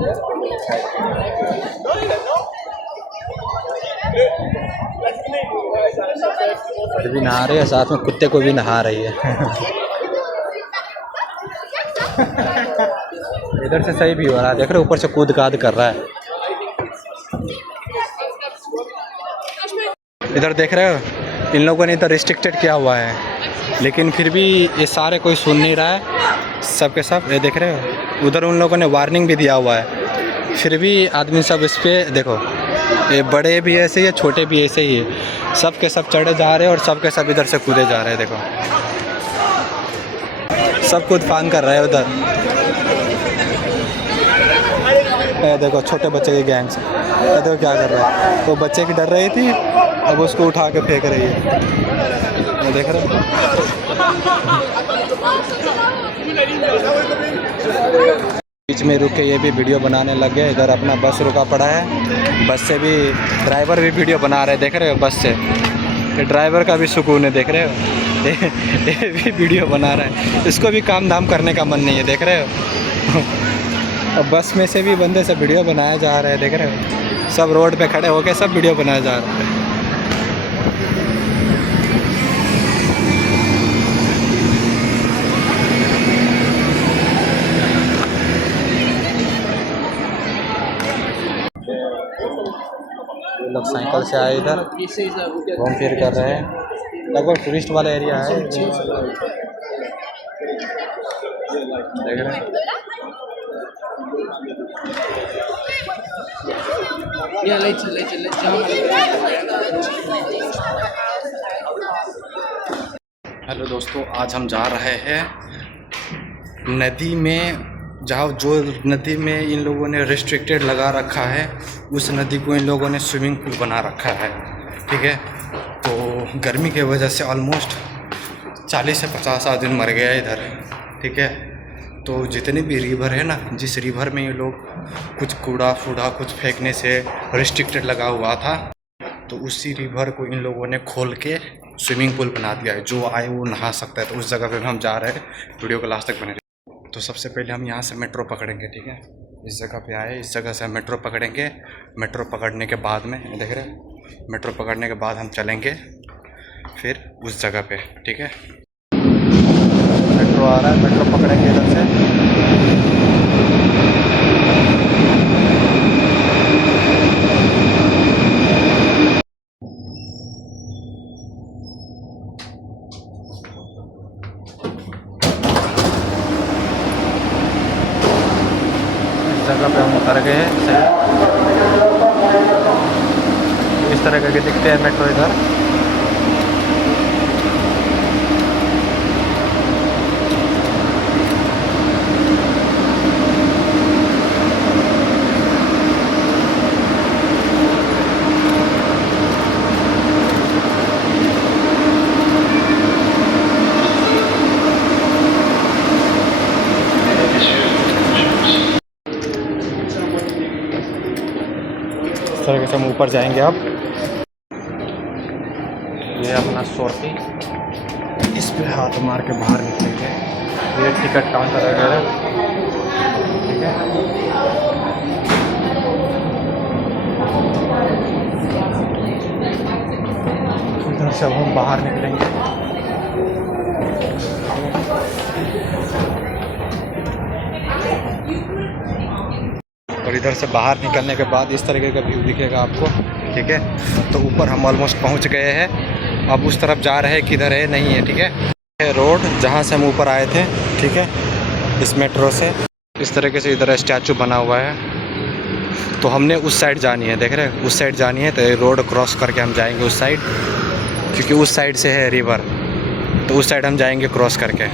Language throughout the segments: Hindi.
खुद भी नहा रहे हैं, साथ में कुत्ते को भी नहा रही है। इधर से सही भी हो रहा है, देख रहे हो ऊपर से कूद काद कर रहा है। इधर देख रहे हो इन लोगों ने इधर रिस्ट्रिक्टेड किया हुआ है, लेकिन फिर भी ये सारे कोई सुन नहीं रहा है, सब के सब। ये देख रहे हो उधर उन लोगों ने वार्निंग भी दिया हुआ है, फिर भी आदमी सब इस पर देखो, ये बड़े भी ऐसे ही है, छोटे भी ऐसे ही है, सब के सब चढ़े जा रहे हैं और सब के सब इधर से कूदे जा रहे हैं। देखो सब कूद फान कर रहे हैं उधर। देखो छोटे बच्चे की गैंग से देखो क्या कर रहा है, वो बच्चे की डर रही थी, अब उसको उठा के फेंक रही है। देख रहे हो बीच में रुक के ये भी वीडियो बनाने लग गए। इधर अपना बस रुका पड़ा है, बस से भी ड्राइवर भी वीडियो बना रहे हैं, देख रहे हो बस से। ये ड्राइवर का भी सुकून है, देख रहे हो ये भी वीडियो बना रहा है, इसको भी काम धाम करने का मन नहीं है, देख रहे हो। और बस में से भी बंदे सब वीडियो बनाया जा रहे हैं, देख रहे हो सब रोड पे खड़े होके सब वीडियो बनाया जा रहा है। लोग साइकिल से आए इधर घूम फिर कर रहे हैं, लगभग टूरिस्ट वाला एरिया है, देख रहे हैं। हेलो दोस्तों, आज हम जा रहे हैं नदी में, जहाँ जो नदी में इन लोगों ने रिस्ट्रिक्टेड लगा रखा है, उस नदी को इन लोगों ने स्विमिंग पूल बना रखा है, ठीक है। तो गर्मी की वजह से ऑलमोस्ट 40 से 50 आदमी मर गया इधर, ठीक है। तो जितने भी रिवर है ना, जिस रिवर में ये लोग कुछ कूड़ा फूड़ा कुछ फेंकने से रिस्ट्रिक्टेड लगा हुआ था, तो उसी रिवर को इन लोगों ने खोल के स्विमिंग पूल बना दिया है, जो आए वो नहा सकता है। तो उस जगह पे हम जा रहे हैं, वीडियो को लास्ट तक बने। तो सबसे पहले हम यहाँ से मेट्रो पकड़ेंगे, ठीक है। इस जगह पे आए, इस जगह से हम मेट्रो पकड़ेंगे। मेट्रो पकड़ने के बाद में देख रहे हैं, मेट्रो पकड़ने के बाद हम चलेंगे फिर उस जगह पे, ठीक है। मेट्रो आ रहा है, मेट्रो पकड़ेंगे इधर से। जगह पे हम उतर गए हैं, सही इस तरह करके दिखते हैं मेट्रो इधर। इस तरह से हम ऊपर जाएंगे। अब ये अपना सोर्टी, इस पे हाथ मार के बाहर निकलेंगे। ये टिकट काउंटर वगैरह, ठीक है। इधर से अब हम बाहर निकलेंगे। और इधर से बाहर निकलने के बाद इस तरीके का व्यू दिखेगा आपको, ठीक है। तो ऊपर हम ऑलमोस्ट पहुंच गए हैं, अब उस तरफ जा रहे हैं, किधर है नहीं है, ठीक है। रोड जहां से हम ऊपर आए थे, ठीक है, इस मेट्रो से इस तरीके से इधर स्टैचू बना हुआ है। तो हमने उस साइड जानी है, देख रहे हैं, उस साइड जानी है। तो रोड क्रॉस करके हम जाएंगे उस साइड, क्योंकि उस साइड से है रिवर, तो उस साइड हम जाएंगे क्रॉस करके।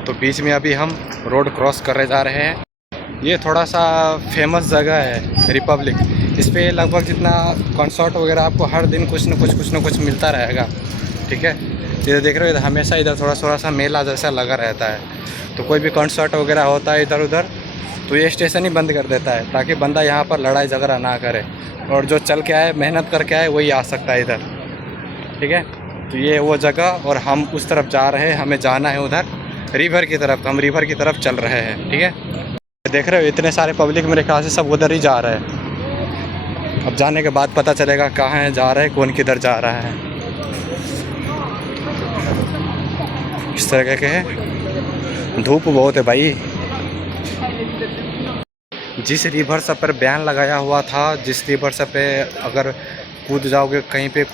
तो बीच में अभी हम रोड क्रॉस कर जा रहे हैं। ये थोड़ा सा फेमस जगह है रिपब्लिक, इस पर लगभग जितना कॉन्सर्ट वगैरह आपको हर दिन कुछ न कुछ मिलता रहेगा, ठीक है। इधर देख रहे हो, इधर हमेशा इधर थोड़ा सा मेला जैसा लगा रहता है। तो कोई भी कॉन्सर्ट वगैरह होता है इधर उधर, तो ये स्टेशन ही बंद कर देता है, ताकि बंदा यहाँ पर लड़ाई झगड़ा ना करे, और जो चल के आए मेहनत करके आए वही आ सकता है इधर, ठीक है। तो ये वो जगह, और हम उस तरफ जा रहे हैं, हमें जाना है उधर रिवर की तरफ। तो हम रिवर की तरफ चल रहे हैं, ठीक है। देख रहे हो इतने सारे पब्लिक मेरे ख्याल से सब उधर ही जा रहे हैं। अब जाने के बाद पता चलेगा कहाँ है जा रहे हैं, कौन किधर जा रहा है। इस तरह के है, धूप बहुत है भाई। जिस रिवर सब पर बैन लगाया हुआ था, जिस रिवर सब पे अगर कूद जाओगे कहीं पे,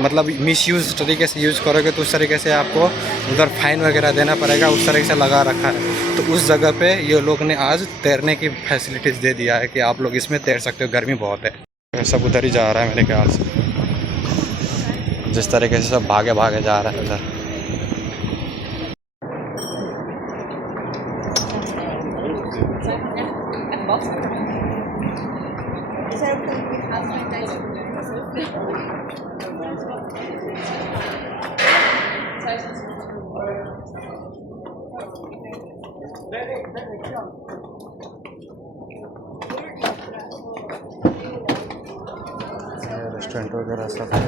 मतलब मिसयूज़ तरीके से यूज़ करोगे तो उस तरीके से आपको उधर फाइन वगैरह देना पड़ेगा, उस तरीके से लगा रखा है। तो उस जगह पे ये लोग ने आज तैरने की फैसिलिटीज़ दे दिया है कि आप लोग इसमें तैर सकते हो, गर्मी बहुत है। सब उधर ही जा रहा है मेरे ख्याल से, जिस तरीके से सब भागे भागे जा रहा है उधर। रेस्टोरेंट वगैरह सब है।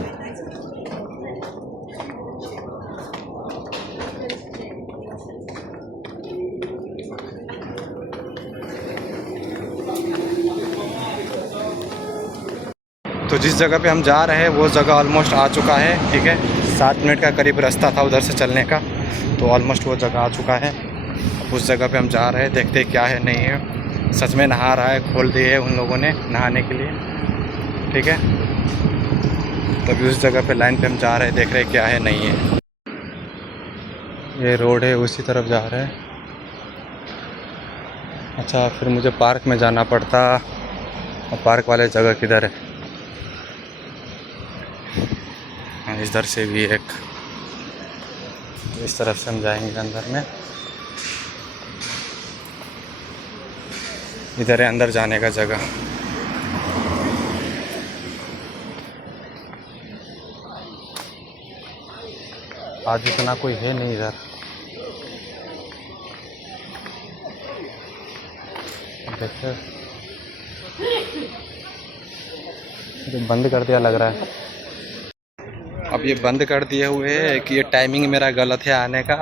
तो जिस जगह पे हम जा रहे हैं वो जगह ऑलमोस्ट आ चुका है, ठीक है। 7 मिनट का करीब रास्ता था उधर से चलने का, तो ऑलमोस्ट वो जगह आ चुका है। उस जगह पे हम जा रहे हैं, देखते क्या है नहीं है। सच में नहा रहा है, खोल दिए है उन लोगों ने नहाने के लिए, ठीक है। तभी उस जगह पे लाइन पे हम जा रहे हैं, देख रहे हैं क्या है नहीं है। ये रोड है, उसी तरफ जा रहे हैं। अच्छा, फिर मुझे पार्क में जाना पड़ता, और पार्क वाले जगह किधर है? इधर से भी एक, इस तरफ से हम जाएंगे अंदर में। इधर है अंदर जाने का जगह। आज इतना कोई है नहीं इधर। देखते तो बंद कर दिया लग रहा है। अब ये बंद कर दिए हुए है कि ये टाइमिंग मेरा गलत है आने का।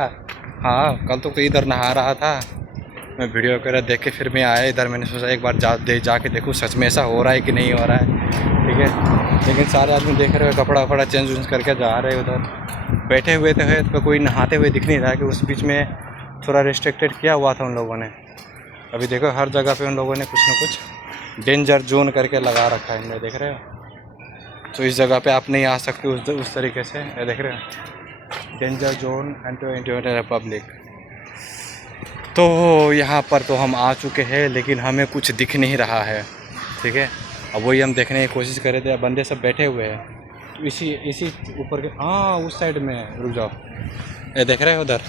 हाँ, कल तो इधर नहा रहा था मैं, वीडियो वगैरह देख के फिर मैं आया इधर। मैंने सोचा एक बार जाके देखूँ सच में ऐसा हो रहा है कि नहीं हो रहा है, ठीक है। लेकिन सारे आदमी देख रहे हो कपड़ा वपड़ा चेंज वेंज करके जा रहे हैं उधर। बैठे हुए तो कोई नहाते हुए दिख नहीं रहा कि उस बीच में थोड़ा रिस्ट्रिक्टेड किया हुआ था उन लोगों ने। अभी देखो हर जगह पे उन लोगों ने कुछ ना कुछ डेंजर जोन करके लगा रखा है, इनमें देख रहे हो। तो इस जगह पे आप नहीं आ सकते उस तरीके से, ये देख रहे हो, डेंजर जोन एंड रिपब्लिक। तो यहाँ पर तो हम आ चुके हैं, लेकिन हमें कुछ दिख नहीं रहा है, ठीक है। अब वही हम देखने की कोशिश कर रहे थे। बंदे सब बैठे हुए हैं, तो इसी ऊपर के, हाँ उस साइड में, रुक जाओ, ये देख रहे हो उधर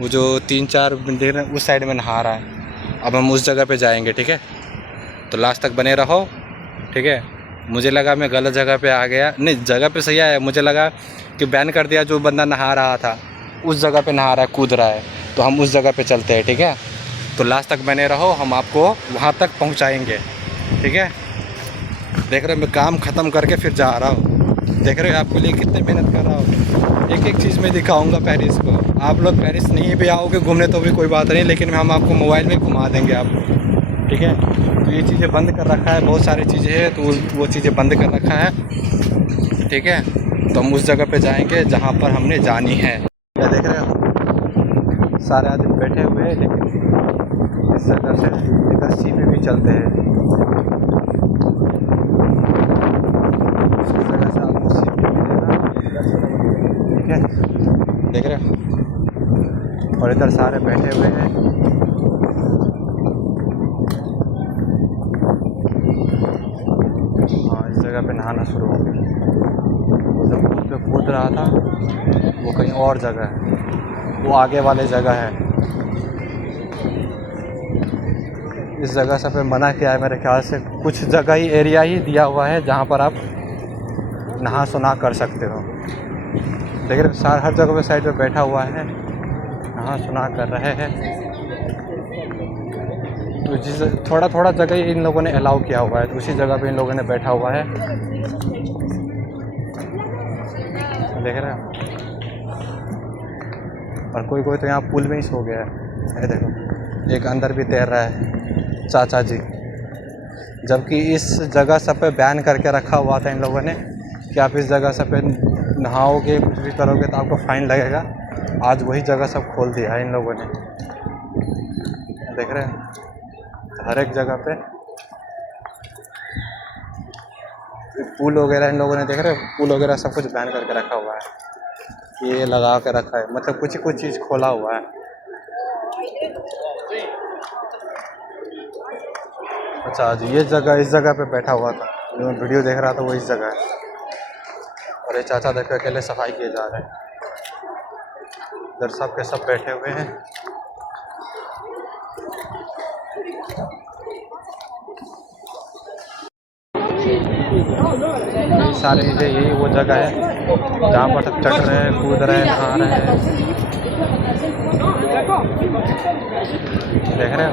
वो जो 3-4 देख रहे हैं उस साइड में नहा रहा है। अब हम उस जगह पे जाएंगे, ठीक है। तो लास्ट तक बने रहो, ठीक है। मुझे लगा मैं गलत जगह पे आ गया, नहीं जगह पे सही आया। मुझे लगा कि बैन कर दिया, जो बंदा नहा रहा था उस जगह पे नहा रहा है, कूद रहा है, तो हम उस जगह पे चलते हैं, ठीक है। तो लास्ट तक बने रहो, हम आपको वहाँ तक पहुँचाएँगे, ठीक है। देख रहे हो मैं काम ख़त्म करके फिर जा रहा हूँ, देख रहे हो आपके लिए कितनी मेहनत कर रहा हूँ। एक एक चीज़ में दिखाऊँगा पेरिस को। आप लोग पेरिस नहीं भी आओगे घूमने तो भी कोई बात नहीं, लेकिन हम आपको मोबाइल में घुमा देंगे आपको, ठीक है। तो ये चीज़ें बंद कर रखा है, बहुत सारी चीज़ें हैं, तो वो चीज़ें बंद कर रखा है, ठीक है। तो हम उस जगह पे जाएंगे जहाँ पर हमने जानी है। क्या देख रहे हो, सारे आदमी बैठे हुए हैं, लेकिन इस जगह से इधर सी पे भी चलते हैं। इस जगह से आपको सी पे मिलेगा, ठीक है, देख रहे हो। और इधर सारे बैठे हुए हैं। हाँ, इस जगह पे नहाना शुरू हो गया। वो जब पुल पे कूद रहा था वो कहीं और जगह है, वो आगे वाले जगह है। इस जगह से पे मना किया है मेरे ख्याल से, कुछ जगह ही एरिया ही दिया हुआ है जहाँ पर आप नहा सुना कर सकते हो। देख रहे हो हर जगह पे साइड पे बैठा हुआ है, नहा सुना कर रहे हैं। तो जिस थोड़ा थोड़ा जगह ही इन लोगों ने अलाउ किया हुआ है, तो उसी जगह पे इन लोगों ने बैठा हुआ है, देख रहे हो। और कोई तो यहाँ पुल में ही सो गया है, देखो एक अंदर भी तैर रहा है चाचा जी, जबकि इस जगह सब पे बैन करके रखा हुआ था इन लोगों ने कि आप इस जगह सब पे नहाओगे कुछ भी करोगे तो आपको फ़ाइन लगेगा। आज वही जगह सब खोल दिया है इन लोगों ने, देख रहे हैं हर एक जगह पे पुल वगैरह इन लोगों ने, देख रहे हैं पुल वगैरह सब कुछ बैन करके रखा हुआ है, ये लगा के रखा है, मतलब कुछ चीज़ खोला हुआ है। अच्छा जी, ये जगह इस जगह पे बैठा हुआ था, जो मैं वीडियो देख रहा था वो इस जगह है। और ये चाचा देखो अकेले सफाई किए जा रहे हैं, इधर सब के सब बैठे हुए हैं। सारे यही वो जगह है जहाँ पर सब चढ़ रहे हैं, कूद रहे हैं, नहा रहे हैं, देख रहे हैं।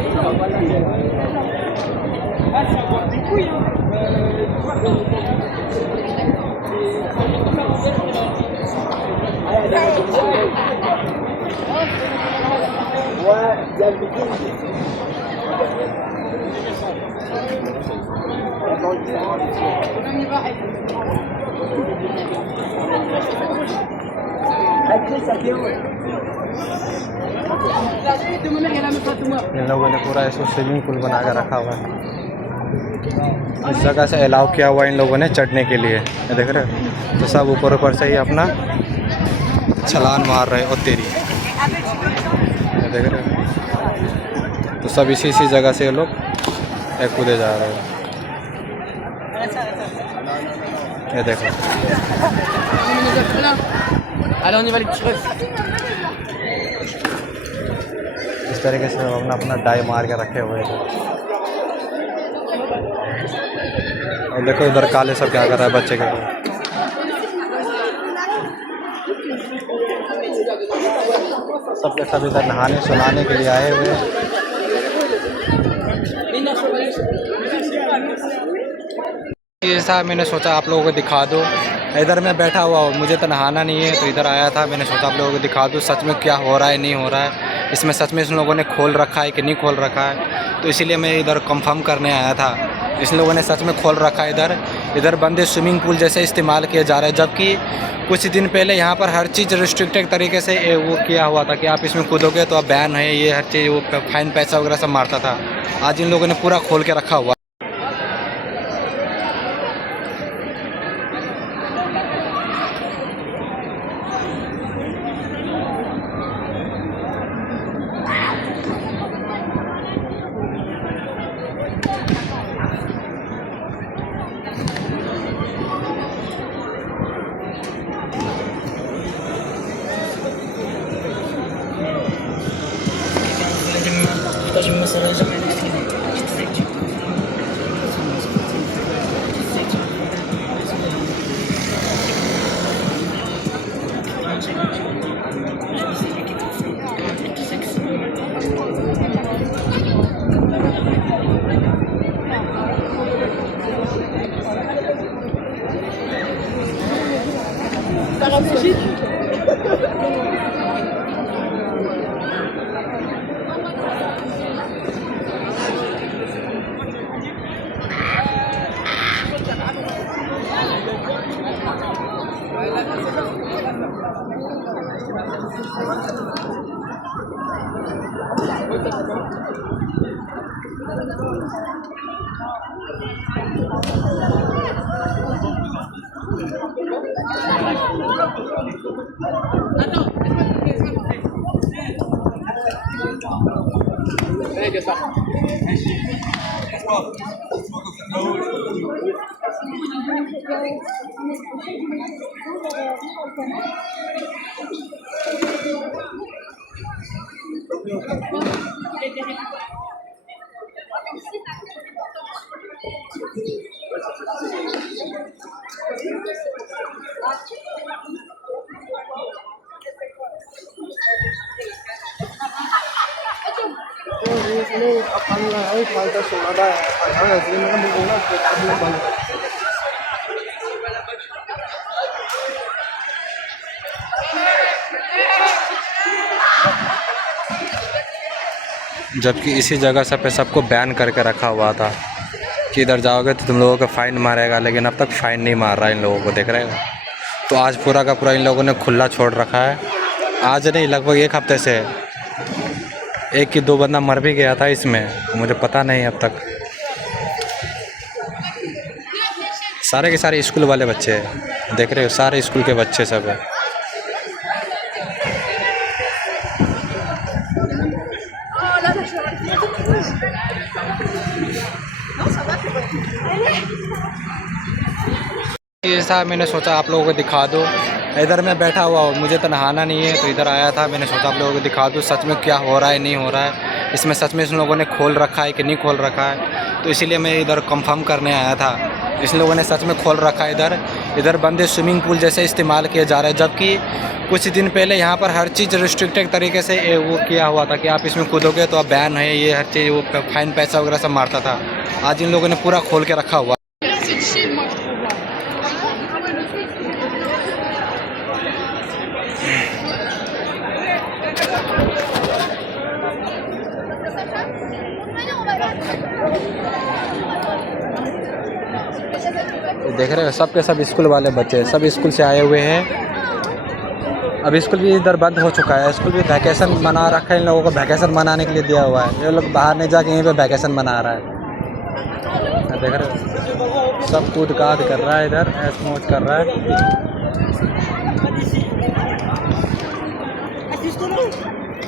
इन लोगों ने पूरा इसको स्विमिंग पूल बना कर रखा हुआ है। इस जगह से अलाउ किया हुआ इन लोगों ने चढ़ने के लिए, देख रहे हो। तो सब ऊपर ऊपर से ही अपना छलान मार रहे हो तेरी, देख रहे हो। तो सब इसी जगह से ये लोग कूदे जा रहे हैं, ये देखो। इस तरीके से अपना अपना डाई मार के रखे हुए थे। और देखो इधर काले सब क्या कर रहा है बच्चे के। सबके सब इधर नहाने सुनाने के लिए आए हुए हैं। ऐसा मैंने सोचा आप लोगों को दिखा दो, इधर मैं बैठा हुआ हूँ, मुझे तो नहाना नहीं है, तो इधर आया था, मैंने सोचा आप लोगों को दिखा दूँ सच में क्या हो रहा है नहीं हो रहा है, इसमें सच में इन लोगों ने खोल रखा है कि नहीं खोल रखा है। तो इसीलिए मैं इधर कंफर्म करने आया था, इन लोगों ने सच में खोल रखा है। इधर बंदे स्विमिंग पूल जैसे इस्तेमाल किए जा रहे हैं, जबकि कुछ दिन पहले यहाँ पर हर चीज़ रिस्ट्रिक्टेड तरीके से वो किया हुआ था कि आप इसमें कूदोगे तो आप बैन है, ये हर चीज़, वो फाइन पैसा वगैरह सब मारता था। आज इन लोगों ने पूरा खोल के रखा हुआ। जबकि इसी जगह सब पे सबको बैन करके रखा हुआ था कि इधर जाओगे तो तुम लोगों को फ़ाइन मारेगा, लेकिन अब तक फ़ाइन नहीं मार रहा इन लोगों को, देख रहे हो। तो आज पूरा का पूरा इन लोगों ने खुला छोड़ रखा है। आज नहीं, लगभग एक हफ्ते से एक कि दो बंदा मर भी गया था इसमें, मुझे पता नहीं अब तक। सारे के सारे स्कूल वाले बच्चे हैं, देख रहे हो, सारे स्कूल के बच्चे सब है। ऐसा मैंने सोचा आप लोगों को दिखा दो। इधर मैं बैठा हुआ हूँ, मुझे तो नहाना नहीं है, तो इधर आया था, मैंने सोचा आप लोगों को दिखा दूँ सच में क्या हो रहा है नहीं हो रहा है, इसमें सच में इन लोगों ने खोल रखा है कि नहीं खोल रखा है। तो इसीलिए मैं इधर कंफर्म करने आया था। इन लोगों ने सच में खोल रखा है इधर बंदे स्विमिंग पूल जैसे इस्तेमाल किए जा रहे हैं, जबकि कुछ दिन पहले यहाँ पर हर चीज़ रिस्ट्रिक्टेड तरीके से वो किया हुआ था कि आप इसमें कूदोगे तो आप बैन है, ये हर चीज़, वो फाइन पैसा वगैरह सब मारता था। आज इन लोगों ने पूरा खोल के रखा हुआ। देख रहे हो, सब के सब स्कूल वाले बच्चे, सब स्कूल से आए हुए हैं। अब स्कूल भी इधर बंद हो चुका है, स्कूल भी वैकेशन मना रखा है, इन लोगों को वैकेशन मनाने के लिए दिया हुआ है। ये लोग बाहर नहीं जाके यहीं पे वैकेशन मना रहा है। देख रहे हो, सब कूद काद कर रहा है, इधर ऐश मौज कर रहा है।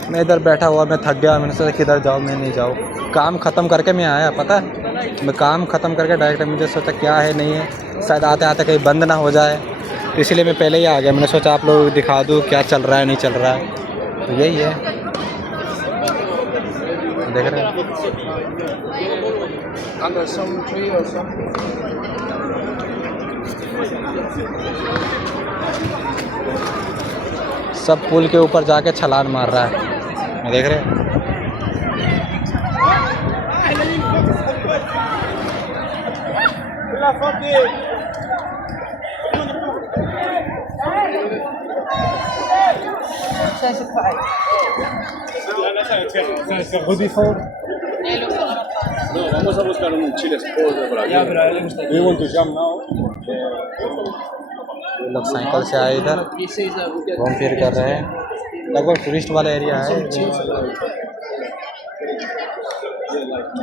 मैं इधर बैठा हुआ, मैं थक गया, मैंने सोचा किधर जाऊँ, मैं नहीं जाऊँ। काम ख़त्म करके मैं आया, पता है, मैं काम ख़त्म करके डायरेक्ट मुझे सोचा क्या है नहीं है, शायद आते आते कहीं बंद ना हो जाए, तो इसीलिए मैं पहले ही आ गया। मैंने सोचा आप लोगों को दिखा दूँ क्या चल रहा है नहीं चल रहा है। तो यही है, देख रहे हैं। सब पुल के ऊपर जाके छलांग मार रहा है, देख रहे हैं। No, vamos a buscar un chile esposo por aquí. Do you want to jump now? ये लोग साइकिल से आए, इधर घूम फिर कर रहे हैं, लगभग टूरिस्ट वाला एरिया है,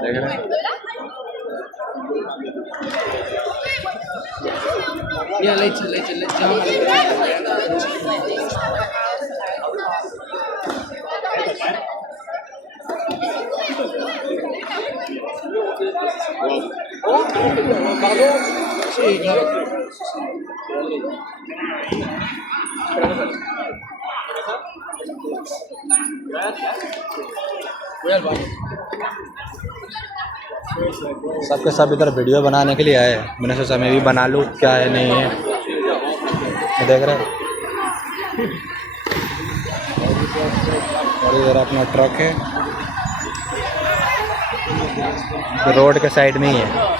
देख रहे हैं। सबके सब इधर वीडियो बनाने के लिए आए, मैंने सोचा मैं भी बना लूँ क्या है नहीं है, देख रहे हैं। और इधर अपना ट्रक है, रोड के साइड में ही है।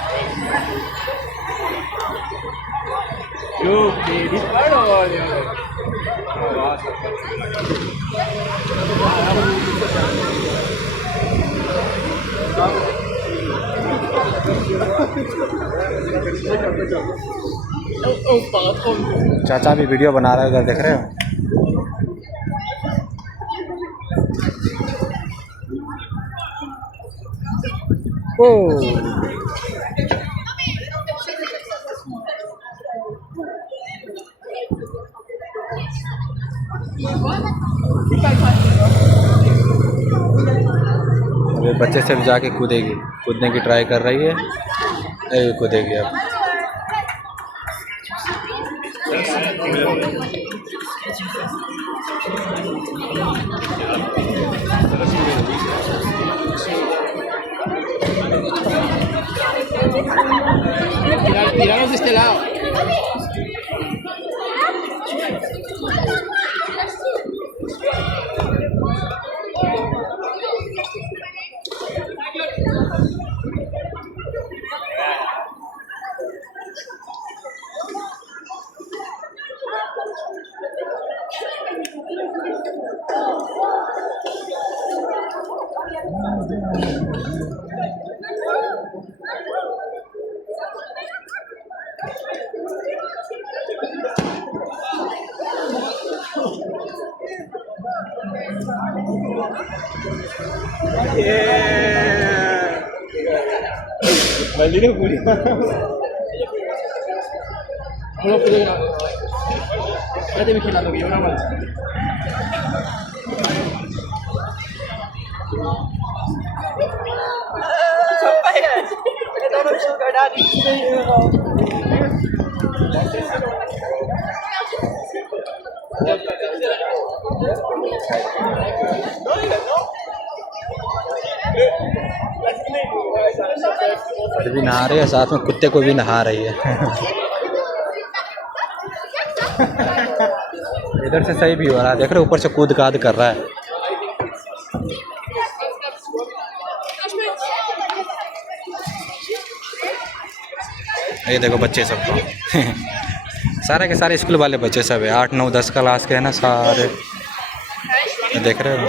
चाचा भी वीडियो बना रहे हैं उधर, देख रहे हो। अरे बच्चे सिर्फ जाके कूदेगी, कूदने की ट्राई कर रही है, कूदेगी अब। Tiranos de este lado. My little booty. No puedo grabar. Quédate vigilando que yo no avanzo. भी नहा रही है, साथ में कुत्ते को भी नहा रही है। इधर से सही भी हो रहा है, देख रहे हो ऊपर से कूद काद कर रहा है। ये देखो बच्चे सब सारे के सारे स्कूल वाले बच्चे सब है, 8 9 10 क्लास के है ना सारे, देख रहे हो।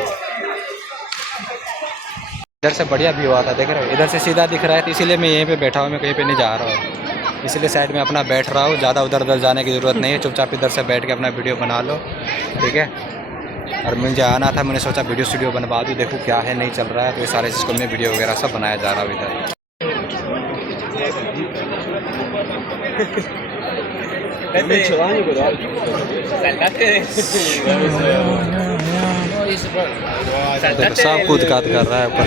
इधर से बढ़िया व्यू आता है, देख रहे हो, इधर से सीधा दिख रहा है, तो इसीलिए मैं यहीं पे बैठा हूँ, मैं कहीं पे नहीं जा रहा हूँ, इसलिए साइड में अपना बैठ रहा हूँ। ज़्यादा उधर उधर जाने की ज़रूरत नहीं है, चुपचाप इधर से बैठ के अपना वीडियो बना लो, ठीक है। और मुझे आना था, मैंने सोचा वीडियो स्टूडियो बनवा दूँ, देखूँ क्या है नहीं चल रहा है, तो ये सारे स्कूल में वीडियो वगैरह सब बनाया जा रहा है इधर। देखो सब कूद काद कर रहा है ऊपर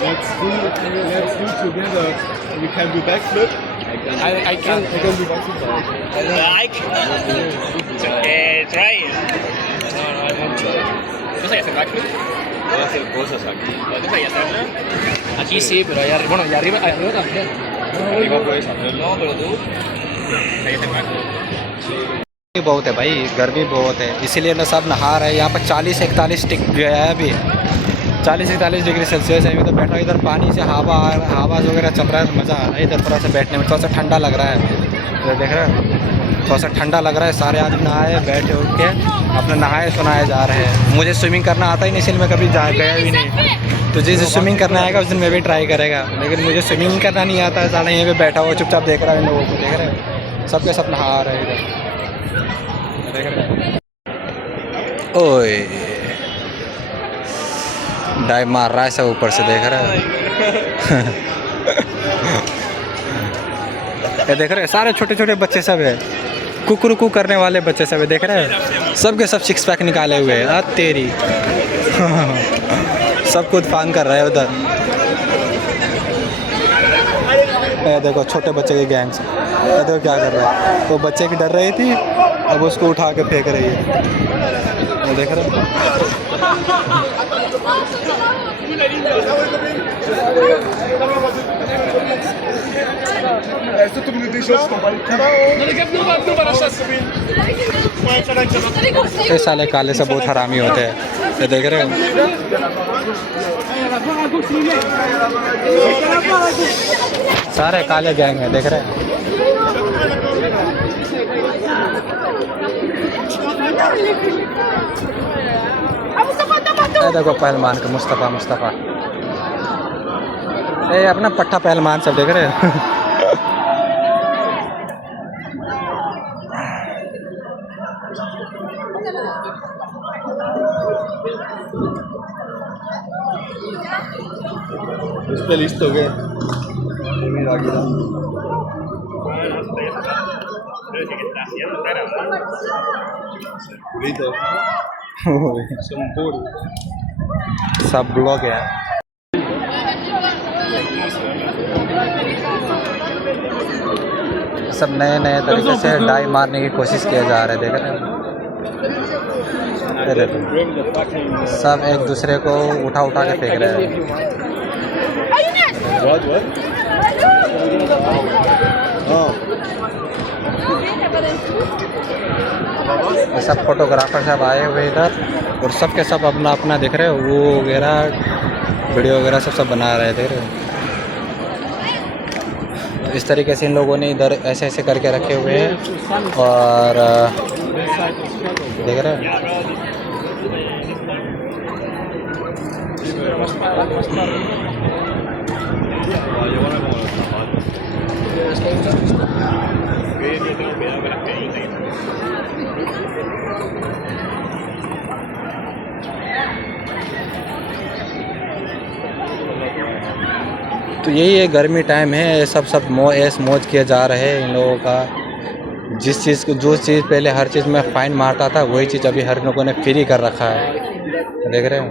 Let's do together. We can do backflip. I can. I can do backflip. Try it. No, I don't try. ¿Tú sabías hacer backflip? Voy a hacer cosas aquí. ¿Tú sabías hacerlo? Aquí sí, pero allá arriba, bueno, allá arriba también. Arriba puedes hacerlo. No, pero tú sabías hacer backflip. बहुत है भाई, गर्मी बहुत है, इसीलिए ना सब नहा रहे हैं। यहाँ पर 40-41 टिक गया है अभी, 40-41 डिग्री सेल्सियस है। मैं तो बैठा हूँ इधर, पानी से हवा वगैरह चल रहा है, मज़ा आ रहा है इधर थोड़ा सा बैठने में, थोड़ा सा ठंडा लग रहा है। इधर देख रहे हो थोड़ा सा ठंडा लग रहा है, सारे आदमी नहाए बैठे उठ के अपने नहाए सुनाए जा रहे हैं। मुझे स्विमिंग करना आता ही नहीं, इसलिए मैं कभी गया भी नहीं। तो जिसे स्विमिंग करना आएगा उस दिन मैं भी ट्राई करेगा, लेकिन मुझे स्विमिंग करना नहीं आता है। सारा यहीं पे बैठा हुआ चुपचाप देख रहा है इन लोगों को, देख रहे हो सबके सब नहा रहे हैं इधर, देख रहे हैं। ओए डाइव मार रहा है सब ऊपर से, देख रहे हैं। ये देख रहे हैं सारे छोटे छोटे बच्चे सब है, कुकरुकू करने वाले बच्चे सब है, देख रहे हैं सबके सब 6 पैक निकाले हुए हैं। आ तेरी सब कुछ फान कर रहा है उधर। देखो छोटे बच्चे की गैंग से, देखो क्या कर रहा है, वो बच्चे की डर रही थी, अब उसको उठा के फेंक रही है, ये देख रहे हो। ये साले काले से बहुत हरामी होते हैं, ये देख रहे हो। सारे काले गैंग है, देख रहे हैं। देखो पहलवान का मुस्तफ़ा ये अपना पट्टा पहलवान सब देख रहे हैं। Estoy listo, ¿qué? Mira aquí. Purito. Son puros. सब ब्लॉग है। सब नए नए तरीके से डाई मारने की कोशिश किया जा रहा है, देख रहे हैं। सब एक दूसरे को उठा उठा के फेंक रहे हैं। ये सब फोटोग्राफर सब आए हुए इधर, और सब के सब अपना अपना देख रहे हो, वो वगैरह वीडियो वगैरह सब बना रहे थे। इस तरीके से इन लोगों ने इधर ऐसे ऐसे करके रखे हुए हैं और देख रहे हैं। तो यही है, गर्मी टाइम है, ये सब ऐश मौज किया जा रहे हैं इन लोगों का। जिस चीज़ को जो चीज़ पहले हर चीज़ में फ़ाइन मारता था वही चीज़ अभी हर लोगों ने फ्री कर रखा है, देख रहे हैं।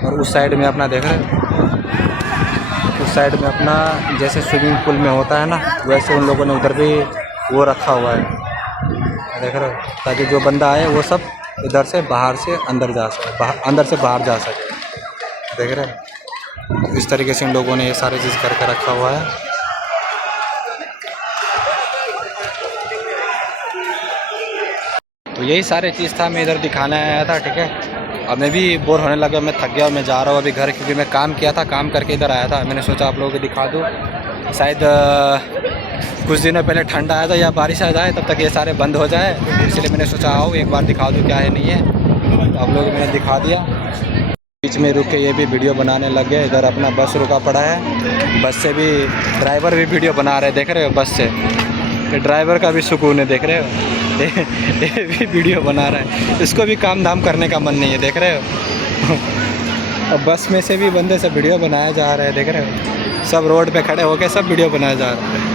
और उस साइड में अपना देख रहे हैं, उस साइड में अपना जैसे स्विमिंग पूल में होता है ना, वैसे उन लोगों ने उधर भी वो रखा हुआ है, देख रहे हो, ताकि जो बंदा आए वो सब इधर से बाहर से अंदर जा सके, अंदर से बाहर जा सके, देख रहे हैं। इस तरीके से इन लोगों ने ये सारी चीज़ करके रखा हुआ है। तो यही सारी चीज़ था, मैं इधर दिखाने आया था, ठीक है। अब मैं भी बोर होने लगा, मैं थक गया, मैं जा रहा हूँ अभी घर, क्योंकि मैं काम किया था, काम करके इधर आया था। मैंने सोचा आप लोगों को दिखा दूँ, शायद कुछ दिनों पहले ठंड आया था या बारिश आ जाए तब तक ये सारे बंद हो जाए, इसलिए मैंने सोचा आओ एक बार दिखा दूँ क्या है नहीं है। तो आप लोगों को मैंने दिखा दिया। बीच में रुक के ये भी वीडियो बनाने लग गए। इधर अपना बस रुका पड़ा है, बस से भी ड्राइवर भी वीडियो बना रहे, देख रहे हो, बस से ड्राइवर का भी सुकून है, देख रहे हो, ये भी वीडियो बना रहा है, इसको भी काम धाम करने का मन नहीं है, देख रहे हो। और बस में से भी बंदे सब वीडियो बनाया जा रहा है, देख रहे हो, सब रोड पे खड़े होके सब वीडियो बनाया जा रहा है।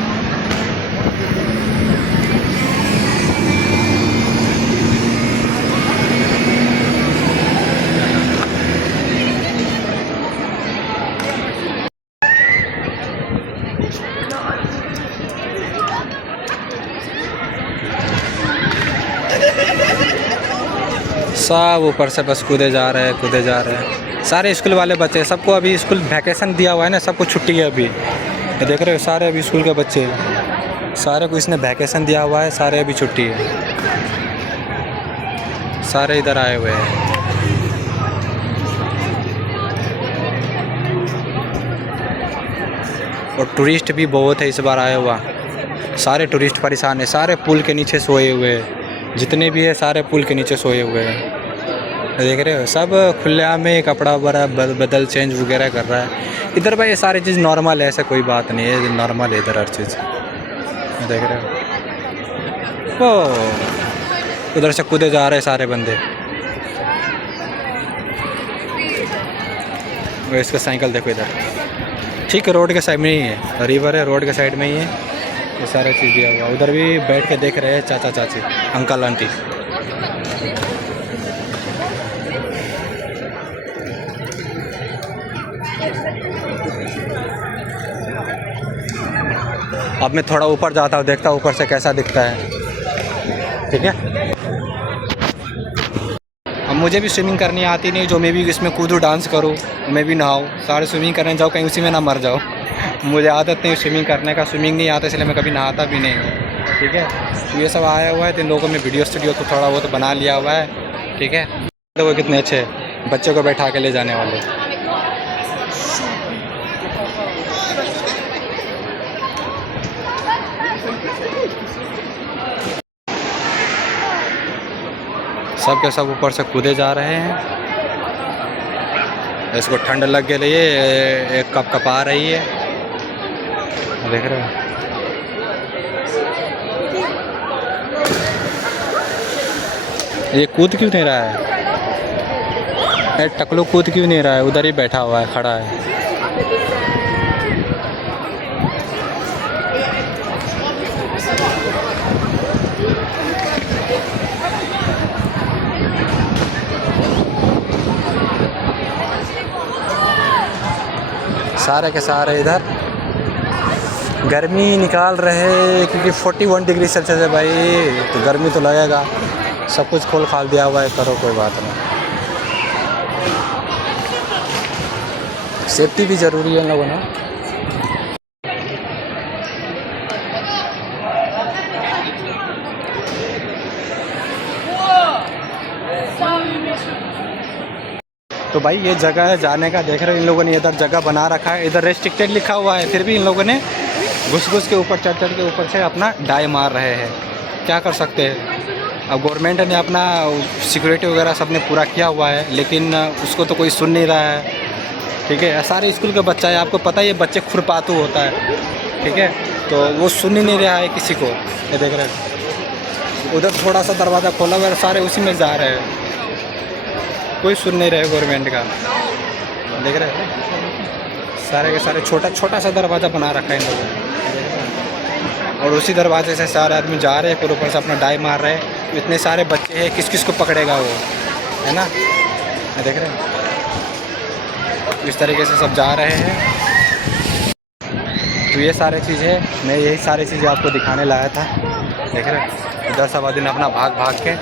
सब ऊपर से बस कूदे जा रहे हैं, कूदे जा रहे हैं। सारे स्कूल वाले बच्चे, सबको अभी स्कूल वैकेशन दिया हुआ है ना, सबको छुट्टी है अभी, देख रहे हो, सारे अभी स्कूल के बच्चे, सारे को इसने वैकेशन दिया हुआ है, सारे अभी छुट्टी है, सारे इधर आए हुए हैं। और टूरिस्ट भी बहुत है इस बार आया हुआ, सारे टूरिस्ट परेशान है, सारे पुल के नीचे सोए हुए हैं, जितने भी है सारे पुल के नीचे सोए हुए हैं, देख रहे हो, सब खुलेआम में कपड़ा वगैरह बदल चेंज वगैरह कर रहा है। इधर भाई ये सारी चीज़ नॉर्मल है, ऐसा कोई बात नहीं है, नॉर्मल है इधर हर चीज़, देख रहे हो। ओ उधर से कूदे जा रहे हैं सारे बंदे, वो इसका साइकिल देखो इधर, ठीक है, रोड के साइड में ही है, रिवर है, रोड के साइड में ही है, ये सारा चीज़ दिया हुआ। उधर भी बैठ के देख रहे हैं चाचा चाची, अंकल आंटी। अब मैं थोड़ा ऊपर जाता हूँ, देखता हूँ ऊपर से कैसा दिखता है, ठीक है। अब मुझे भी स्विमिंग करनी आती नहीं, जो मैं भी इसमें कूदूँ, डांस करूँ, मैं भी नहाऊँ, सारे स्विमिंग करने जाऊँ, कहीं उसी में ना मर जाऊँ। मुझे आदत नहीं स्विमिंग करने का, स्विमिंग नहीं आता, इसलिए मैं कभी नहाता भी नहीं हूँ, ठीक है। तो ये सब आया हुआ है, तो इन लोगों में वीडियो स्टूडियो तो थोड़ा बहुत बना लिया हुआ है, ठीक है। देखो कितने अच्छे बच्चों को बैठा के ले जाने वाले, सब के सब ऊपर से कूदे जा रहे हैं। इसको ठंड लग गई है, एक कप कपा रही है, देख रहे हो। ये कूद क्यों नहीं रहा है, टकलू कूद क्यों नहीं रहा है, उधर ही बैठा हुआ है, खड़ा है। सारे के सारे इधर गर्मी निकाल रहे, क्योंकि 41 डिग्री सेल्सियस है भाई, तो गर्मी तो लगेगा। सब कुछ खोल खाल दिया हुआ है, करो कोई बात नहीं। सेफ्टी भी ज़रूरी है इन लोगों ने। तो भाई ये जगह है जाने का, देख रहे हो इन लोगों ने इधर जगह बना रखा है, इधर रेस्ट्रिक्टेड लिखा हुआ है, फिर भी इन लोगों ने घुस के ऊपर चढ़ के ऊपर से अपना डाई मार रहे हैं। क्या कर सकते हैं, अब गवर्नमेंट ने अपना सिक्योरिटी वगैरह सब ने पूरा किया हुआ है, लेकिन उसको तो कोई सुन नहीं रहा है। ठीक है, सारे स्कूल का बच्चा है, आपको पता ही है बच्चे खुरपातू होता है। ठीक है, तो वो सुन ही नहीं रहा है किसी को। ये देख रहे हैं उधर थोड़ा सा दरवाज़ा खोला हुआ है, सारे उसी में जा रहे हैं, कोई सुन नहीं रहे गवर्नमेंट का। देख रहे हैं सारे के सारे छोटा सा दरवाज़ा बना रखा है इन लोगों ने, और उसी दरवाजे से सारे आदमी जा रहे हैं, फिर ऊपर से अपना डाई मार रहे हैं। इतने सारे बच्चे हैं, किस किस को पकड़ेगा वो, है ना। देख रहे हैं इस तरीके से सब जा रहे हैं। तो ये सारी चीज़ें, मैं यही सारी चीज़ें आपको दिखाने लाया था। देख रहे हैं इधर सब आदमी अपना भाग के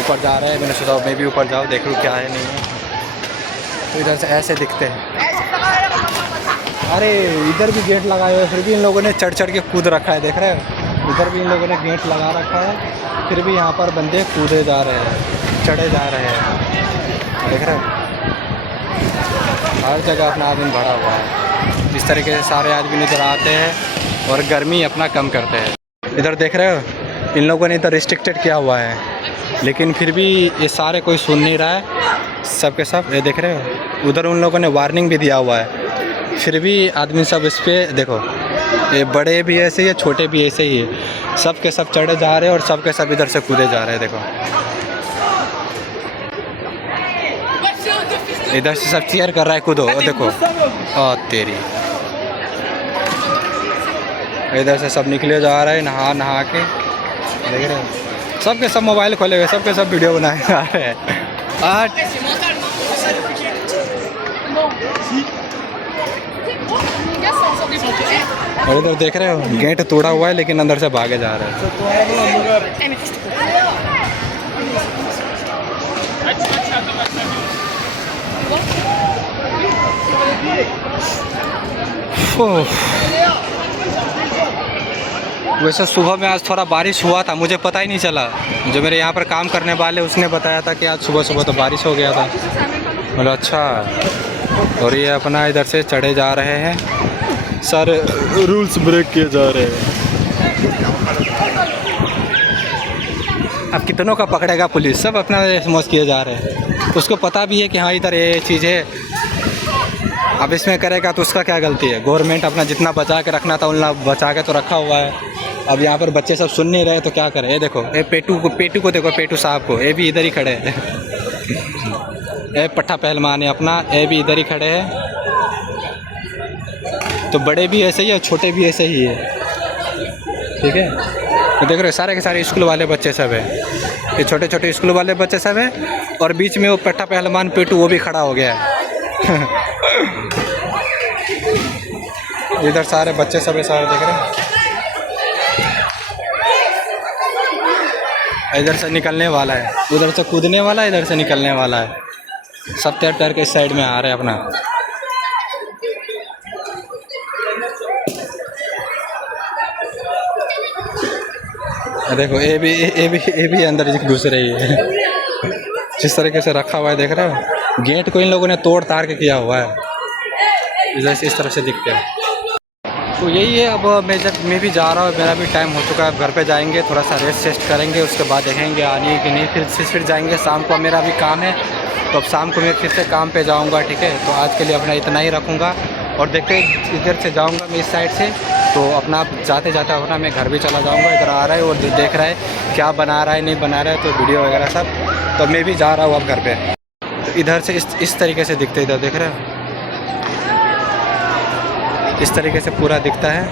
ऊपर जा रहे हैं। मैंने सोचा मैं भी ऊपर जाऊँ, देख लूँ क्या है नहीं है। तो इधर से ऐसे दिखते हैं। अरे इधर भी गेट लगाए हुए, फिर भी इन लोगों ने चढ़ के कूद रखा है। देख रहे हैं इधर भी इन लोगों ने गेट लगा रखा है, फिर भी यहाँ पर बंदे कूदे जा रहे हैं, चढ़े जा रहे हैं। देख रहे हैं हर जगह अपना आदमी भरा हुआ है। इस तरीके से सारे आदमी नजर आते हैं और गर्मी अपना कम करते हैं। इधर देख रहे हो इन लोगों ने इधर रिस्ट्रिक्टेड किया हुआ है, लेकिन फिर भी ये सारे कोई सुन नहीं रहा है, सब के सब। ये देख रहे हो उधर उन लोगों ने वार्निंग भी दिया हुआ है, फिर भी आदमी सब इस पर देखो, ये बड़े भी ऐसे ही है, छोटे भी ऐसे ही है, सब के सब चढ़े जा रहे हैं और सब के सब इधर से कूदे जा रहे हैं। देखो इधर से सब चीयर कर रहा है, कूदो। देखो तेरी, इधर से सब निकले जा रहे हैं नहा के। देख रहे हो सब के सब मोबाइल खोले हुए, सब के सब वीडियो बनाए जा रहे हैं। और इधर देख रहे हो गेट तोड़ा हुआ है, लेकिन अंदर से भागे जा रहे हैं। वैसे सुबह में आज थोड़ा बारिश हुआ था, मुझे पता ही नहीं चला। जो मेरे यहाँ पर काम करने वाले उसने बताया था कि आज सुबह तो बारिश हो गया था। बोला अच्छा। और ये अपना इधर से चढ़े जा रहे हैं, सारे रूल्स ब्रेक किए जा रहे हैं। अब कितनों का पकड़ेगा पुलिस, सब अपना मौज किए जा रहे हैं। उसको पता भी है कि हाँ इधर ये चीज़ है, अब इसमें करेगा तो उसका क्या गलती है। गवर्नमेंट अपना जितना बचा के रखना था उतना बचा के तो रखा हुआ है। अब यहाँ पर बच्चे सब सुन नहीं रहे तो क्या करें। ये देखो ये पेटू को देखो, पेटू साहब को, ये भी इधर ही खड़े हैं। ये पट्ठा पहलवान है अपना, ये भी इधर ही खड़े हैं। तो बड़े भी ऐसे ही है, छोटे भी ऐसे ही है। ठीक है, तो देख रहे हो सारे के सारे स्कूल वाले बच्चे सब है, ये छोटे छोटे स्कूल वाले बच्चे सब है, और बीच में वो पट्ठा पहलवान पेटू वो भी खड़ा हो गया है। इधर सारे बच्चे सब है, सारे देख रहे हैं। इधर से निकलने वाला है, उधर से कूदने वाला है, इधर से निकलने वाला है। सब तैर के इस साइड में आ रहे हैं अपना। देखो ये भी अंदर घुस रही है। जिस तरीके से रखा हुआ है देख रहे हो, गेट को इन लोगों ने तोड़ ताड़ के किया हुआ है। इस तरफ से दिखते हैं। तो यही है, अब मैं भी जा रहा हूँ, मेरा भी टाइम हो चुका है। अब घर पे जाएंगे, थोड़ा सा रेस्ट करेंगे, उसके बाद देखेंगे आनी है कि नहीं, फिर जाएंगे। शाम को मेरा भी काम है, तो अब शाम को मैं फिर से काम पे जाऊँगा। ठीक है, तो आज के लिए अपना इतना ही रखूँगा, और देखते इधर से जाऊँगा मैं इस साइड से, तो अपना जाते जाते अपना मैं घर भी चला जाऊँगा। इधर आ रहा है और देख रहा है क्या बना रहा है नहीं बना रहा है, तो वीडियो वगैरह सब। तो मैं भी जा रहा हूँ अब घर पर। तो इधर से इस तरीके से दिखते, इधर देख रहे हो इस तरीके से पूरा दिखता है।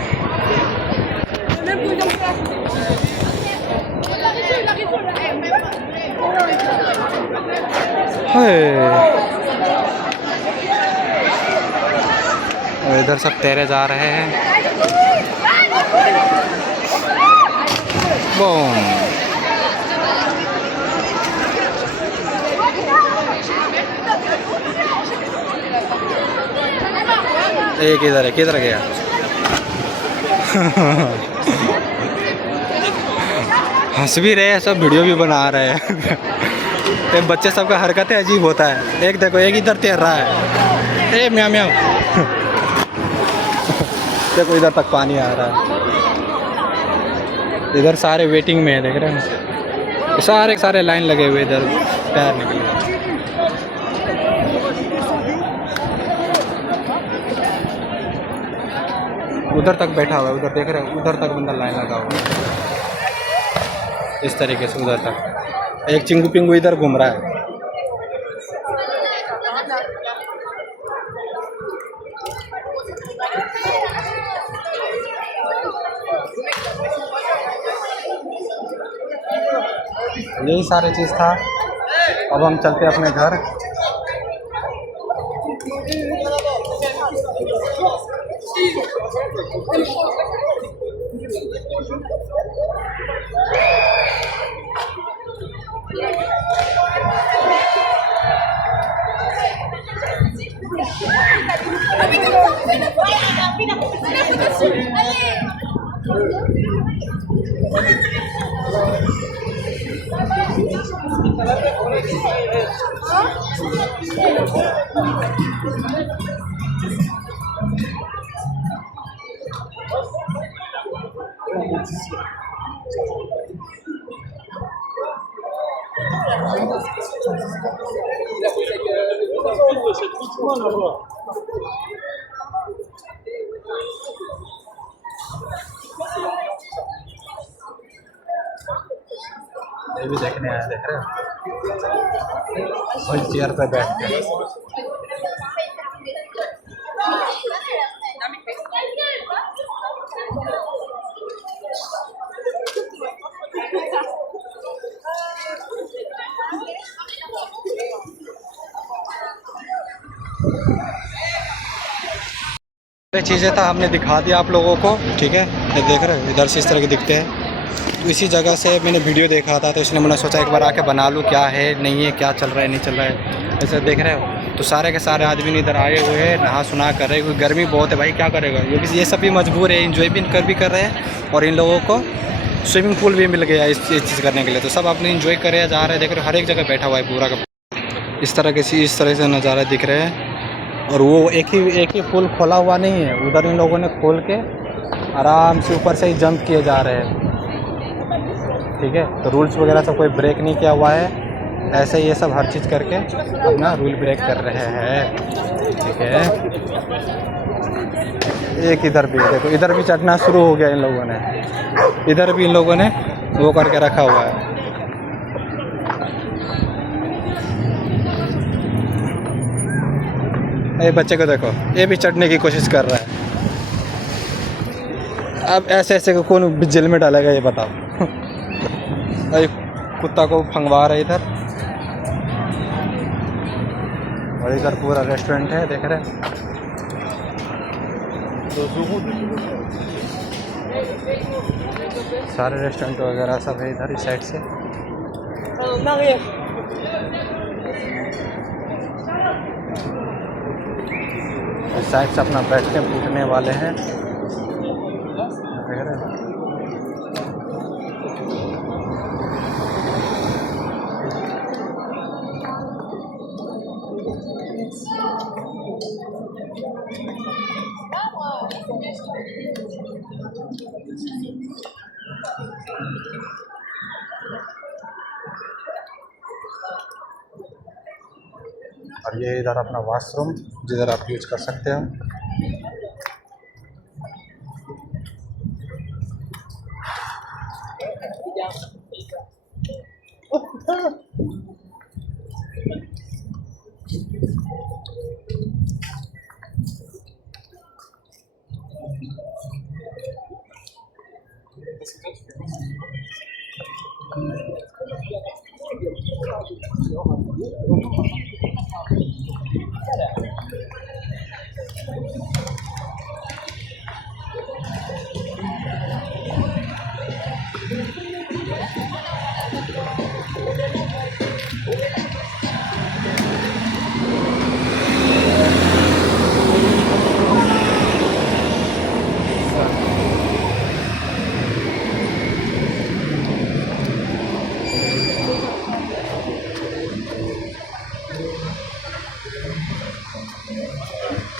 और इधर सब तैरे जा रहे हैं। बूम। एक इधर है, किधर गया? हंस भी रहे हैं सब, वीडियो भी बना रहे हैं। तो बच्चे सबका हरकतें अजीब होता है। एक देखो, एक इधर तैर रहा है, ए म्याऊ म्याऊ। देखो इधर तक पानी आ रहा है। इधर सारे वेटिंग में है, देख रहे हैं, सारे लाइन लगे हुए इधर तैरने के लिए। उधर तक बैठा हुआ है, उधर देख रहे हैं, उधर तक बंदा लाइन लगा हुआ है इस तरीके से उधर तक। एक चिंगू पिंगू इधर घूम रहा है। यही सारी चीज़ था। अब हम चलते हैं अपने घर। ये भी देखने आया, देख रहे हो, वही चेयर पे बैठ के। चीज़ें था हमने दिखा दिया आप लोगों को, ठीक है। ये देख रहे हो, इधर से इस तरह के दिखते हैं। तो इसी जगह से मैंने वीडियो देखा था, तो इसलिए मैंने सोचा एक बार आके बना लूँ, क्या है नहीं है, क्या चल रहा है नहीं चल रहा है। ऐसे देख रहे हो, तो सारे के सारे आदमी इधर आए हुए हैं, नहा सुना कर रहे हैं, क्योंकि गर्मी बहुत है भाई, क्या करेगा। ये सब भी मजबूर है, इंजॉय भी कर रहे हैं। और इन लोगों को स्विमिंग पूल भी मिल गया इस चीज़ करने के लिए, तो सब अपने इंजॉय कर रहे हैं, जा रहे हैं। देख रहे हो, हर एक जगह बैठा हुआ है पूरा का। इस तरह से नज़ारा दिख रहे हैं। और वो एक ही पुल खोला हुआ नहीं है, उधर इन लोगों ने खोल के आराम से ऊपर से ही जंप किए जा रहे हैं, ठीक है। तो रूल्स वगैरह सब कोई ब्रेक नहीं किया हुआ है, ऐसे ये सब हर चीज़ करके अपना रूल ब्रेक कर रहे हैं, ठीक है। एक इधर भी देखो, इधर भी चढ़ना शुरू हो गया इन लोगों ने, इधर भी इन लोगों ने वो करके रखा हुआ है। ये बच्चे को देखो, ये भी चढ़ने की कोशिश कर रहा है। अब ऐसे को कौन जेल में डालेगा ये बताओ। अरे कुत्ता को फंगवा रहे इधर। और इधर पूरा रेस्टोरेंट है, देख रहे हैं। सारे रेस्टोरेंट वगैरह सब है इधर इस साइड से। इस साइड से अपना बैठने फूटने वाले हैं। और ये इधर अपना वॉशरूम, जिधर आप यूज कर सकते हो।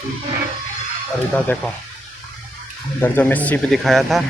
और इधर देखो, इधर जो मैं शिप दिखाया था